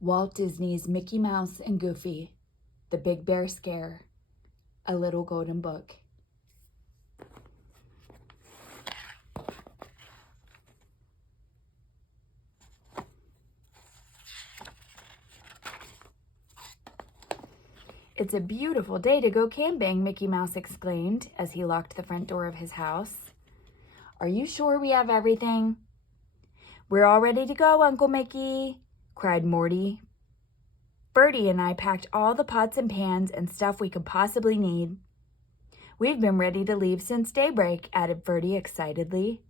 Walt Disney's Mickey Mouse and Goofy, The Big Bear Scare, A Little Golden Book. It's a beautiful day to go camping, Mickey Mouse exclaimed as he locked the front door of his house. Are you sure we have everything? We're all ready to go, Uncle Mickey, cried Morty. Bertie and I packed all the pots and pans and stuff we could possibly need. We've been ready to leave since daybreak, added Bertie excitedly.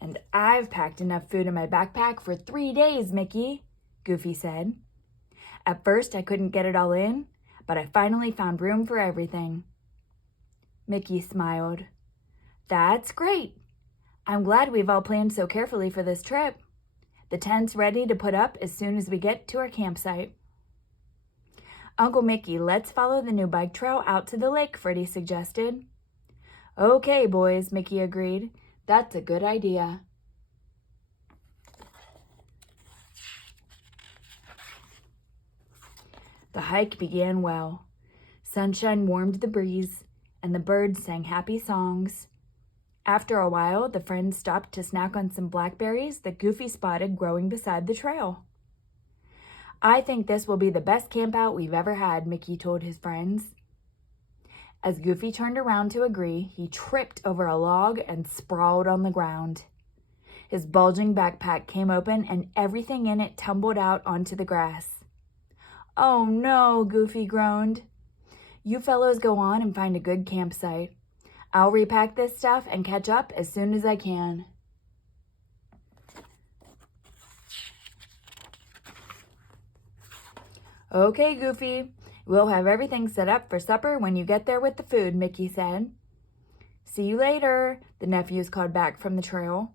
And I've packed enough food in my backpack for 3 days, Mickey, Goofy said. At first, I couldn't get it all in, but I finally found room for everything. Mickey smiled. That's great. I'm glad we've all planned so carefully for this trip. The tent's ready to put up as soon as we get to our campsite. Uncle Mickey, let's follow the new bike trail out to the lake, Freddie suggested. Okay, boys, Mickey agreed. That's a good idea. The hike began well. Sunshine warmed the breeze, and the birds sang happy songs. After a while, the friends stopped to snack on some blackberries that Goofy spotted growing beside the trail. I think this will be the best campout we've ever had, Mickey told his friends. As Goofy turned around to agree, he tripped over a log and sprawled on the ground. His bulging backpack came open and everything in it tumbled out onto the grass. Oh no, Goofy groaned. You fellows go on and find a good campsite. I'll repack this stuff and catch up as soon as I can. Okay, Goofy. We'll have everything set up for supper when you get there with the food, Mickey said. See you later, the nephews called back from the trail.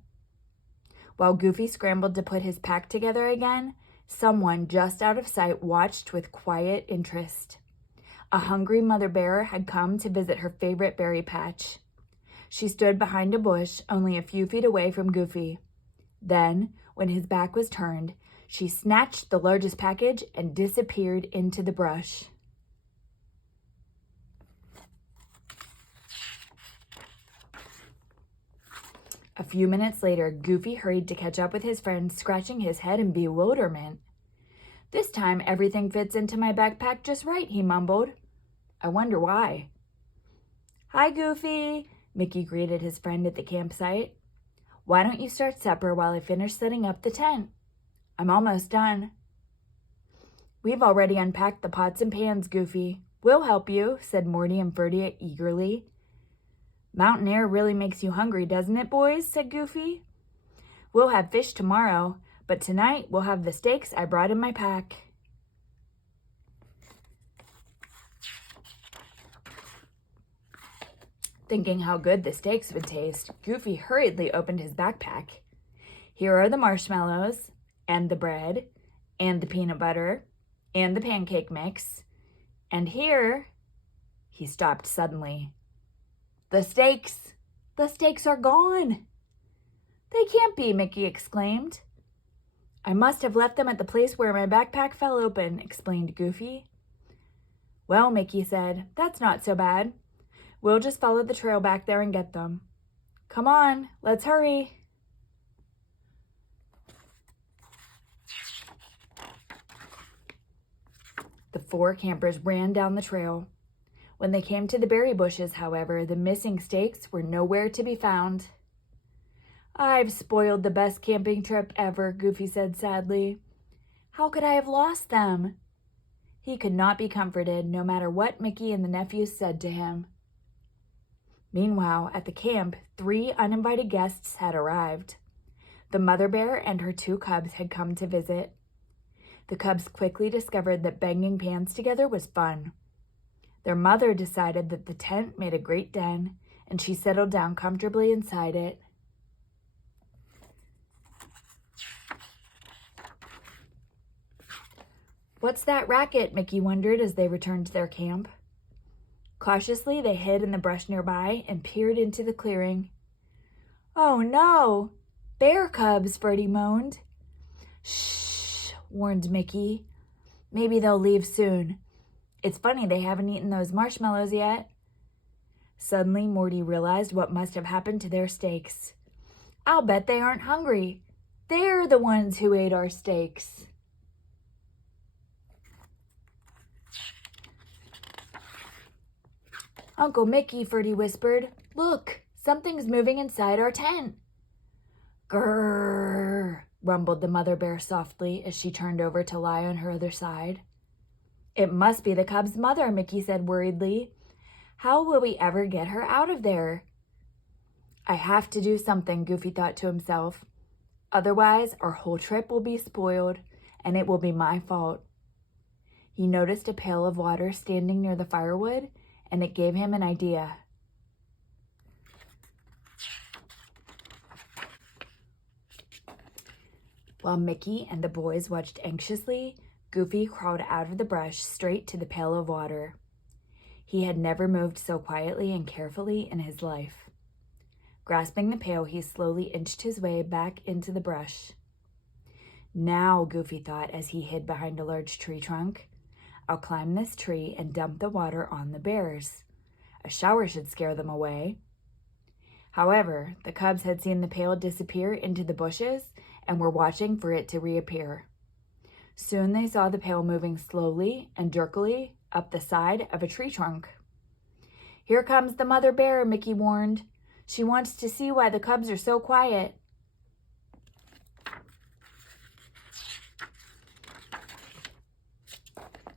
While Goofy scrambled to put his pack together again, someone just out of sight watched with quiet interest. A hungry mother bear had come to visit her favorite berry patch. She stood behind a bush only a few feet away from Goofy. Then, when his back was turned, she snatched the largest package and disappeared into the brush. A few minutes later, Goofy hurried to catch up with his friend, scratching his head in bewilderment. This time, everything fits into my backpack just right, he mumbled. I wonder why. Hi, Goofy, Mickey greeted his friend at the campsite. Why don't you start supper while I finish setting up the tent? I'm almost done. We've already unpacked the pots and pans, Goofy. We'll help you, said Morty and Bertie eagerly. Mountain air really makes you hungry, doesn't it, boys? Said Goofy. We'll have fish tomorrow, but tonight we'll have the steaks I brought in my pack. Thinking how good the steaks would taste, Goofy hurriedly opened his backpack. Here are the marshmallows, and the bread, and the peanut butter, and the pancake mix. And here, he stopped suddenly. The steaks! The steaks are gone! They can't be, Mickey exclaimed. I must have left them at the place where my backpack fell open, explained Goofy. Well, Mickey said, that's not so bad. We'll just follow the trail back there and get them. Come on, let's hurry. The 4 campers ran down the trail. When they came to the berry bushes, however, the missing steaks were nowhere to be found. I've spoiled the best camping trip ever, Goofy said sadly. How could I have lost them? He could not be comforted, no matter what Mickey and the nephews said to him. Meanwhile, at the camp, 3 uninvited guests had arrived. The mother bear and her 2 cubs had come to visit. The cubs quickly discovered that banging pans together was fun. Their mother decided that the tent made a great den, and she settled down comfortably inside it. What's that racket? Mickey wondered as they returned to their camp. Cautiously, they hid in the brush nearby and peered into the clearing. Oh no! Bear cubs, Freddie moaned. Shh, warned Mickey. Maybe they'll leave soon. It's funny they haven't eaten those marshmallows yet. Suddenly, Morty realized what must have happened to their steaks. I'll bet they aren't hungry. They're the ones who ate our steaks. Uncle Mickey, Ferdy whispered. Look, something's moving inside our tent. Grrr, rumbled the mother bear softly as she turned over to lie on her other side. It must be the cub's mother, Mickey said worriedly. How will we ever get her out of there? I have to do something, Goofy thought to himself. Otherwise, our whole trip will be spoiled, and it will be my fault. He noticed a pail of water standing near the firewood, and it gave him an idea. While Mickey and the boys watched anxiously, Goofy crawled out of the brush straight to the pail of water. He had never moved so quietly and carefully in his life. Grasping the pail, he slowly inched his way back into the brush. Now, Goofy thought as he hid behind a large tree trunk, I'll climb this tree and dump the water on the bears. A shower should scare them away. However, the cubs had seen the pail disappear into the bushes and were watching for it to reappear. Soon they saw the pail moving slowly and jerkily up the side of a tree trunk. Here comes the mother bear, Mickey warned. She wants to see why the cubs are so quiet.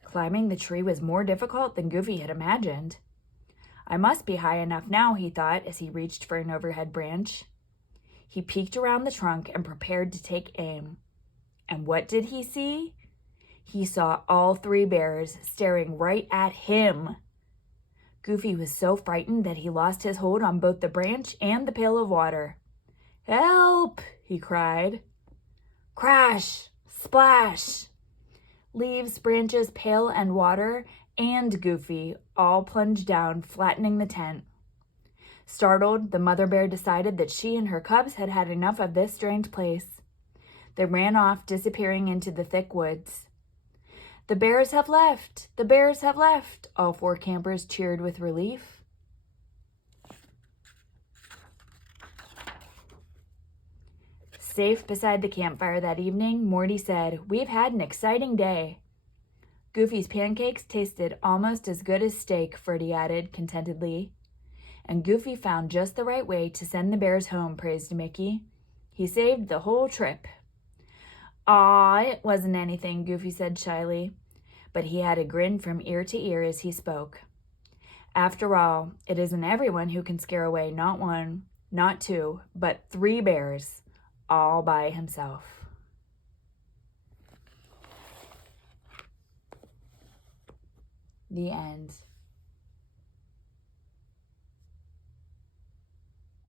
Climbing the tree was more difficult than Goofy had imagined. I must be high enough now, he thought as he reached for an overhead branch. He peeked around the trunk and prepared to take aim. And what did he see? He saw all three bears staring right at him. Goofy was so frightened that he lost his hold on both the branch and the pail of water. Help! He cried. Crash! Splash! Leaves, branches, pail, and water, and Goofy all plunged down, flattening the tent. Startled, the mother bear decided that she and her cubs had had enough of this strange place. They ran off, disappearing into the thick woods. The bears have left! The bears have left! All four campers cheered with relief. Safe beside the campfire that evening, Morty said, We've had an exciting day. Goofy's pancakes tasted almost as good as steak, Ferdy added contentedly. And Goofy found just the right way to send the bears home, praised Mickey. He saved the whole trip. Aw, it wasn't anything, Goofy said shyly, but he had a grin from ear to ear as he spoke. After all, it isn't everyone who can scare away not one, not two, but 3 bears, all by himself. The end.